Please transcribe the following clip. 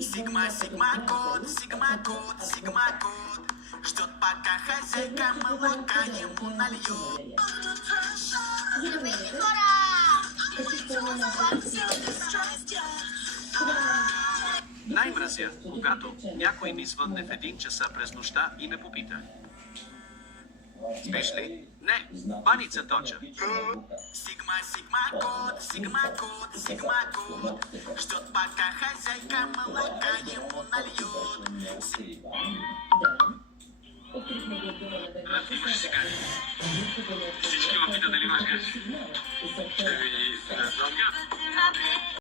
Сигма кот, сигма кот, сигма кот. Ждет, пока хозяйка молока ему нальет. Здравейте, хора! Най-мразя, когато някой ми звънне в 1 часа през нощта и ме попита: спиш ли? Не, баница точа. Сигма кот, сигма кот, сигма кот. Ждет, пока хозяйка молока ему нальет. Разбираш сега. Всички ме питат дали имаш гъс. Ще ви раздам.